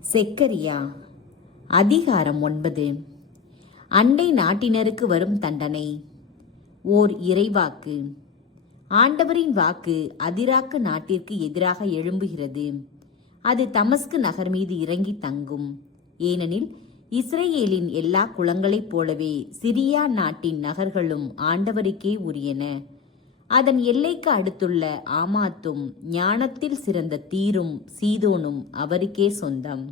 செக்கரியா அதிகாரம் 9. அண்டை நாட்டினருக்கு வரும் தண்டனை. ஓர் இறைவாக்கு. ஆண்டவரின் வாக்கு அதிராக்கு நாட்டிற்கு எதிராக எழும்புகிறது. அது தமஸ்கு நகர் மீது இறங்கி தங்கும். ஏனெனில் இஸ்ரேலின் எல்லா குளங்களைப் போலவே சிரியா நாட்டின் நகர்களும் ஆண்டவருக்கே உரியன. அதன் எல்லைக்கு அடுத்துள்ள ஆமாத்தும் ஞானத்தில் சிறந்த தீரும் சீதோனும் அவருக்கே சொந்தம்.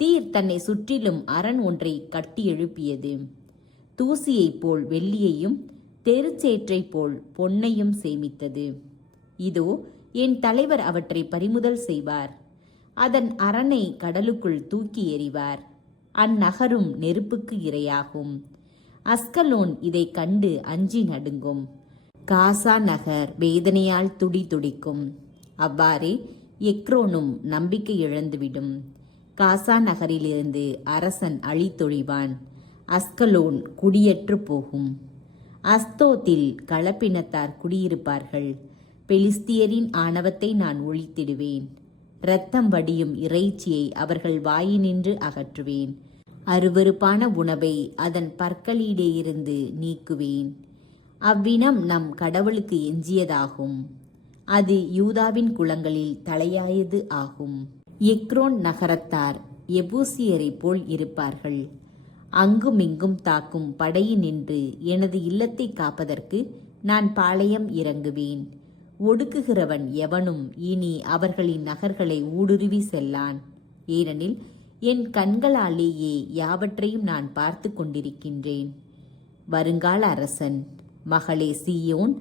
தீர் தன்னை சுற்றிலும் அரண் ஒன்றை கட்டி எழுப்பியது. தூசியைப் போல் வெள்ளியையும் தெருச்சேற்றைப் போல் பொன்னையும் சேமித்தது. இதோ என் தலைவர் அவற்றை பறிமுதல் செய்வார். அதன் அரணை கடலுக்குள் தூக்கி எறிவார். அந்நகரும் நெருப்புக்கு இரையாகும். அஸ்கலோன் இதை கண்டு அஞ்சி நடுங்கும். காசா நகர் வேதனையால் துடிக்கும். அவ்வாறே எக்ரோனும் நம்பிக்கை இழந்துவிடும். காசா நகரிலிருந்து அரசன் அழித்தொழிவான். அஸ்கலோன் குடியற்று போகும். அஸ்தோத்தில் களப்பினத்தார் குடியிருப்பார்கள். பெலிஸ்தியரின் ஆணவத்தை நான் ஒழித்திடுவேன். இரத்தம் வடியும் இறைச்சியை அவர்கள் வாயினின்று அகற்றுவேன். அருவருப்பான உணவை அதன் பற்களிடையிருந்து நீக்குவேன். அவ்வினம் நம் கடவுளுக்கு எஞ்சியதாகும். அது யூதாவின் குளங்களில் தலையாயது ஆகும். எக்ரோன் நகரத்தார் எபூசியரைப் போல் இருப்பார்கள். அங்குமிங்கும் தாக்கும் படையினின்று எனது இல்லத்தை காப்பதற்கு நான் பாளையம் இறங்குவேன். ஒடுக்குகிறவன் எவனும் இனி அவர்களின் நகர்களை ஊடுருவி செல்லான். ஏனெனில் என் கண்களாலேயே யாவற்றையும் நான் பார்த்து கொண்டிருக்கின்றேன். வருங்கால அரசன். மகளே சீயோன்,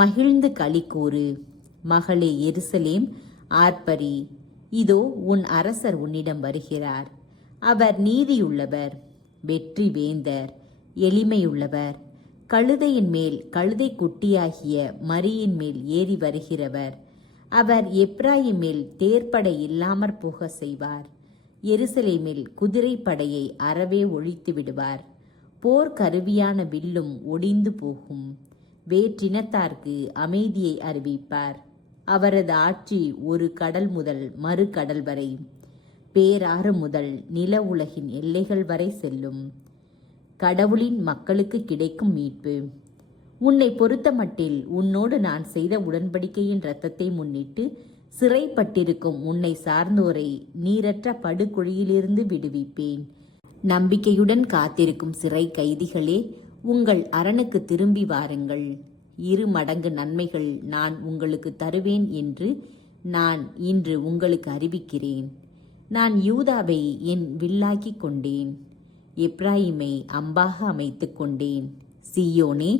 மகிழ்ந்து களிக்கூறு. மகளே எருசலேம், ஆர்ப்பரி. இதோ உன் அரசர் உன்னிடம் வருகிறார். அவர் நீதியுள்ளவர், வெற்றி வேந்தர், எளிமையுள்ளவர். கழுதையின் மேல் கழுதை குட்டியாகிய மரியின் மேல் ஏறி வருகிறவர். அவர் எப்ராயிம் மேல் தேர்ப்படை இல்லாமற் போக செய்வார். எருசலேமில் குதிரைப்படையை அறவே ஒழித்து விடுவார். போர் கருவியான வில்லும் ஒடிந்து போகும். வேற்றினத்தார்க்கு அமைதியை அறிவிப்பார். அவரது ஆட்சி ஒரு கடல் முதல் மறு கடல் வரை, பேராறு முதல் நில உலகின் எல்லைகள் வரை செல்லும். கடவுளின் மக்களுக்கு கிடைக்கும் மீட்பு. உன்னை பொறுத்தமட்டில் உன்னோடு நான் செய்த உடன்படிக்கையின் இரத்தத்தை முன்னிட்டு சிறைப்பட்டிருக்கும் உன்னை சார்ந்தோரை நீரற்ற படுகொழியிலிருந்து விடுவிப்பேன். நம்பிக்கையுடன் காத்திருக்கும் சிறை கைதிகளே, உங்கள் அரணுக்கு திரும்பி வாருங்கள். 2 மடங்கு நன்மைகள் நான் உங்களுக்கு தருவேன் என்று நான் இன்று உங்களுக்கு அறிவிக்கிறேன். நான் யூதாவை என் வில்லாக்கிக் கொண்டேன். எப்ராயிமை அம்பாக அமைத்து கொண்டேன். சீயோனே,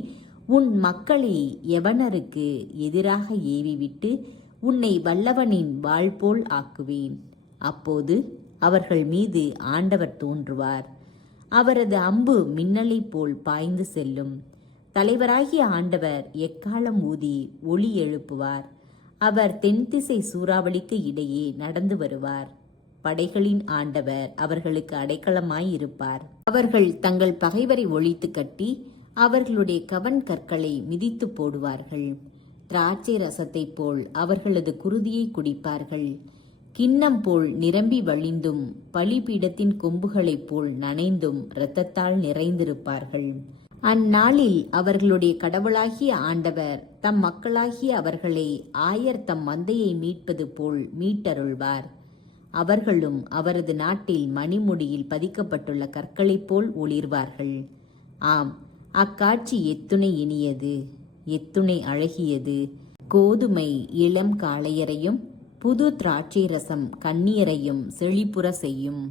உன் மக்களை எவனருக்கு எதிராக ஏவிவிட்டு உன்னை வல்லவனின் வாள் போல் ஆக்குவேன். அப்போது அவர்கள் மீது ஆண்டவர் தோன்றுவார். அவரது அம்பு மின்னலை போல் பாய்ந்து செல்லும். தலைவராகிய ஆண்டவர் எக்காலம் ஊதி ஒளி எழுப்புவார். அவர் தென்திசை சூறாவளிக்கு இடையே நடந்து வருவார். படைகளின் ஆண்டவர் அவர்களுக்கு அடைக்கலமாயிருப்பார். அவர்கள் தங்கள் பகைவரை ஒழித்து கட்டி அவர்களுடைய கவன் கற்களை மிதித்து போடுவார்கள். திராட்சை ரசத்தைப் போல் அவர்களது குருதியை குடிப்பார்கள். கிண்ணம் போல் நிரம்பி வழிந்தும் பலிபீடத்தின் கொம்புகளைப் போல் நனைந்தும் இரத்தத்தால் நிறைந்திருப்பார்கள். அந்நாளில் அவர்களுடைய கடவுளாகிய ஆண்டவர் தம் மக்களாகிய அவர்களை ஆயர் தம் மந்தையை மீட்பது போல் மீட்டருள்வார். அவர்களும் அவரது நாட்டில் மணிமுடியில் பதிக்கப்பட்டுள்ள கற்களைப் போல் ஒளிர்வார்கள். ஆம், அக்காட்சி எத்துணை இனியது, எத்துணை அழகியது. கோதுமை இளம் காளையரையும் புது திராட்சை ரசம் கண்ணீரையும் செழிப்புற செய்யும்.